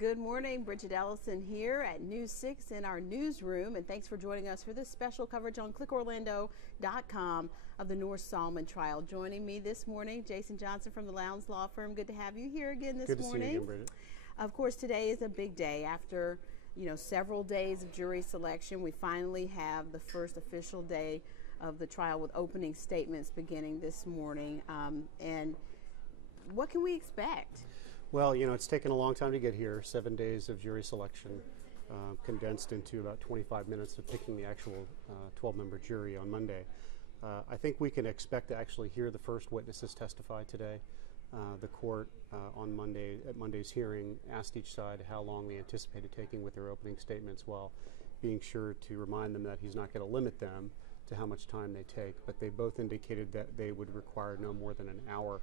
Good morning, Bridgett Ellison here at News 6 in our newsroom, and thanks for joining us for this special coverage on clickorlando.com of the Noor Salman trial. Joining me this morning, Jason Johnson from the Lowndes Law Firm. Good to have you here again this morning. Good to see you again, Bridgett. Of course, today is a big day. After several days of jury selection, we finally have the first official day of the trial with opening statements beginning this morning. And what can we expect? Well, it's taken a long time to get here, 7 days of jury selection, condensed into about 25 minutes of picking the actual 12-member jury on Monday. I think we can expect to actually hear the first witnesses testify today. The court on Monday, at Monday's hearing, asked each side how long they anticipated taking with their opening statements, while being sure to remind them that he's not going to limit them to how much time they take, but they both indicated that they would require no more than an hour.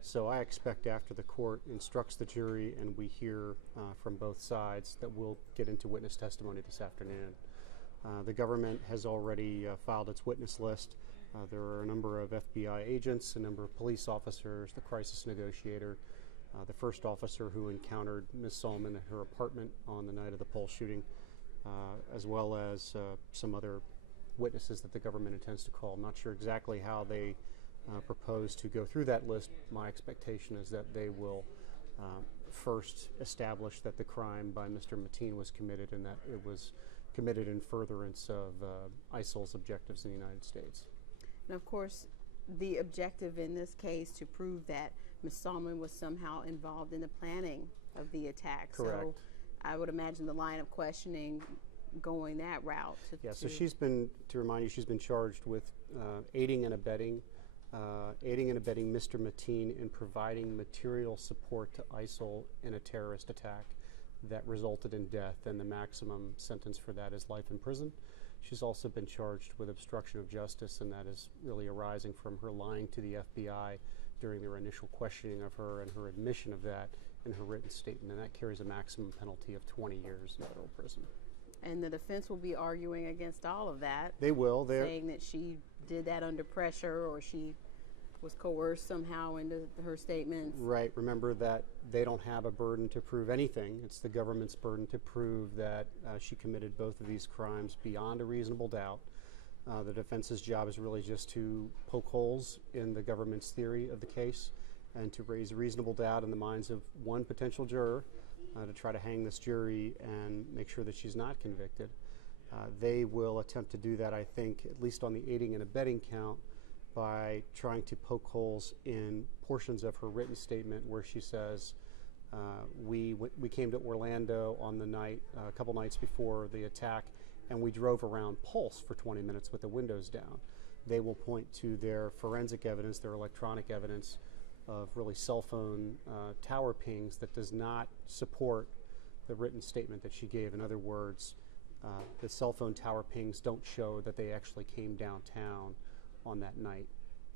So I expect after the court instructs the jury and we hear from both sides that we'll get into witness testimony this afternoon. The government has already filed its witness list. There are a number of FBI agents, a number of police officers, the crisis negotiator, the first officer who encountered Ms. Salman at her apartment on the night of the Pulse shooting, as well as some other witnesses that the government intends to call. I'm not sure exactly how they propose to go through that list. My expectation is that they will first establish that the crime by Mr. Mateen was committed and that it was committed in furtherance of ISIL's objectives in the United States. And of course, the objective in this case to prove that Ms. Salman was somehow involved in the planning of the attack. Correct. So I would imagine the line of questioning going that route. So she's been, to remind you, she's been charged with aiding and abetting Mr. Mateen in providing material support to ISIL in a terrorist attack that resulted in death, and the maximum sentence for that is life in prison. She's also been charged with obstruction of justice, and that is really arising from her lying to the FBI during their initial questioning of her and her admission of that in her written statement, and that carries a maximum penalty of 20 years in federal prison. And the defense will be arguing against all of that. They will. Saying that she did that under pressure or she was coerced somehow into her statements. Right. Remember that they don't have a burden to prove anything. It's the government's burden to prove that she committed both of these crimes beyond a reasonable doubt. The defense's job is really just to poke holes in the government's theory of the case and to raise reasonable doubt in the minds of one potential juror to try to hang this jury and make sure that she's not convicted. They will attempt to do that, I think, at least on the aiding and abetting count, by trying to poke holes in portions of her written statement where she says, we came to Orlando on the night, a couple nights before the attack, and we drove around Pulse for 20 minutes with the windows down. They will point to their forensic evidence, their electronic evidence of really cell phone tower pings that does not support the written statement that she gave. In other words, the cell phone tower pings don't show that they actually came downtown on that night.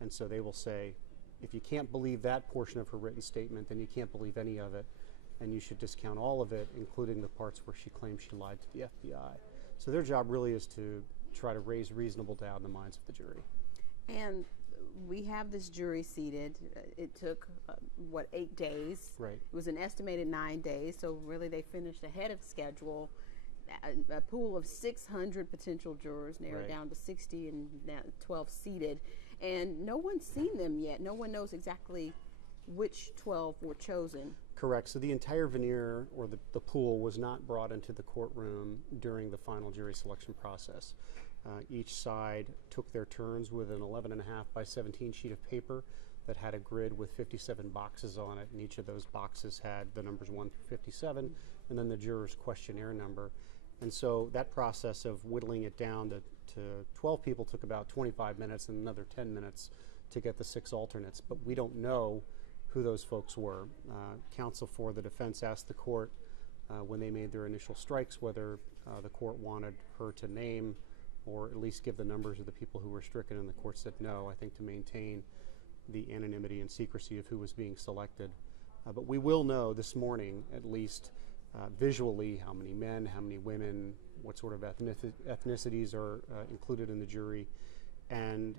And so they will say, if you can't believe that portion of her written statement, then you can't believe any of it, and you should discount all of it, including the parts where she claims she lied to the FBI. So their job really is to try to raise reasonable doubt in the minds of the jury. And we have this jury seated. It took, 8 days? Right. It was an estimated 9 days, so really they finished ahead of schedule. A pool of 600 potential jurors narrowed down to 60 and now 12 seated. And no one's seen them yet. No one knows exactly which 12 were chosen. Correct. So the entire veneer, or the pool, was not brought into the courtroom during the final jury selection process. Each side took their turns with an 11.5 by 17 sheet of paper that had a grid with 57 boxes on it, and each of those boxes had the numbers 1 through 57, and then the juror's questionnaire number. And so that process of whittling it down to 12 people took about 25 minutes and another 10 minutes to get the 6 alternates. But we don't know who those folks were. Counsel for the defense asked the court when they made their initial strikes whether the court wanted her to name or at least give the numbers of the people who were stricken, and the court said no, I think to maintain the anonymity and secrecy of who was being selected. But we will know this morning, at least visually, how many men, how many women, what sort of ethnicities are included in the jury. And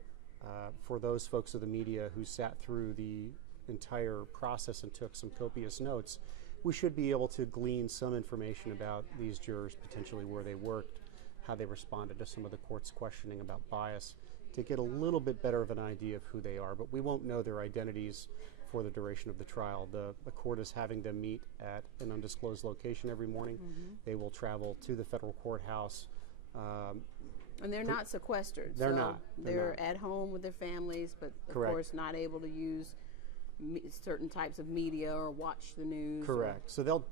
for those folks of the media who sat through the entire process and took some copious notes, we should be able to glean some information about these jurors, potentially where they worked, how they responded to some of the court's questioning about bias, to get a little bit better of an idea of who they are. But we won't know their identities for the duration of the trial. The court is having them meet at an undisclosed location every morning. They will travel to the federal courthouse. And they're not sequestered. They're so not. They're at home with their families, but of Correct. course not able to use certain types of media or watch the news. Correct. So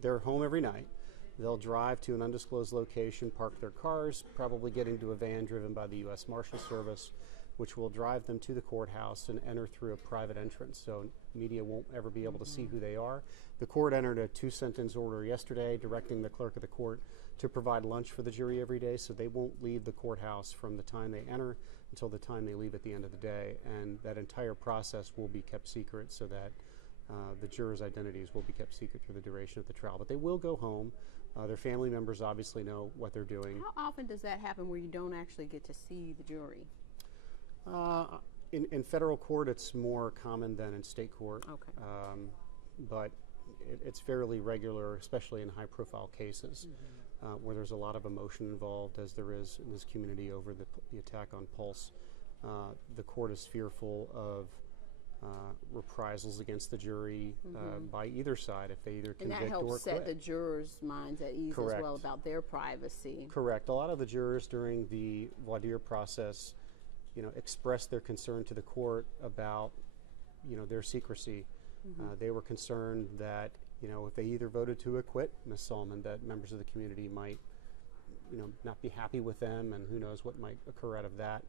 they're home every night. They'll drive to an undisclosed location, park their cars, probably get into a van driven by the U.S. Marshal Service, which will drive them to the courthouse and enter through a private entrance. So media won't ever be able to see who they are. The court entered a 2-sentence order yesterday directing the clerk of the court to provide lunch for the jury every day, so they won't leave the courthouse from the time they enter until the time they leave at the end of the day. And that entire process will be kept secret so that the jurors' identities will be kept secret through the duration of the trial. But they will go home. Their family members obviously know what they're doing. How often does that happen where you don't actually get to see the jury? In federal court, it's more common than in state court. Okay. But it's fairly regular, especially in high-profile cases where there's a lot of emotion involved, as there is in this community over the attack on Pulse. The court is fearful of reprisals against the jury by either side if they either convict or acquit. And that helps set the jurors' minds at ease Correct. as well about their privacy. Correct. A lot of the jurors during the voir dire process, expressed their concern to the court about, their secrecy. They were concerned that, if they either voted to acquit Ms. Salman, that members of the community might, not be happy with them, and who knows what might occur out of that.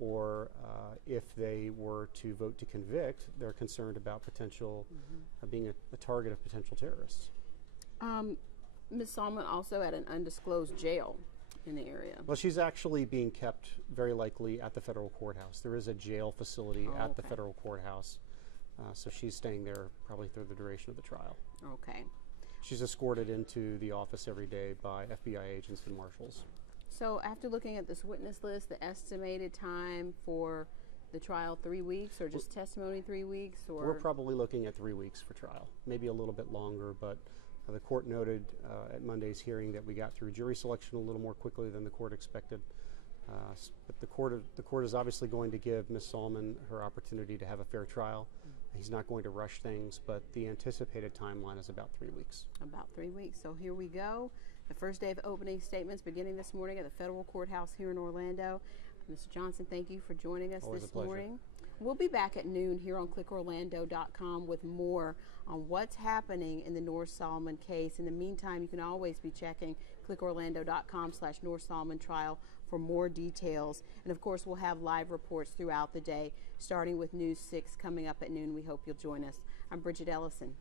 Or if they were to vote to convict, they're concerned about potential being a target of potential terrorists. Ms. Salman also at an undisclosed jail in the area. Well, she's actually being kept very likely at the federal courthouse. There is a jail facility at the federal courthouse, so she's staying there probably through the duration of the trial. Okay. She's escorted into the office every day by FBI agents and marshals. So after looking at this witness list, the estimated time for the trial, 3 weeks, or just testimony 3 weeks? Or we're probably looking at 3 weeks for trial, maybe a little bit longer, but the court noted at Monday's hearing that we got through jury selection a little more quickly than the court expected. But the court is obviously going to give Ms. Salman her opportunity to have a fair trial. He's not going to rush things, but the anticipated timeline is about 3 weeks. About 3 weeks. So here we go. The first day of opening statements beginning this morning at the federal courthouse here in Orlando. Mr. Johnson, thank you for joining us Always this morning. We'll be back at noon here on clickorlando.com with more on what's happening in the Noor Salman case. In the meantime, you can always be checking clickorlando.com/Noor Salman trial for more details. And of course, we'll have live reports throughout the day, starting with News 6 coming up at noon. We hope you'll join us. I'm Bridgett Ellison.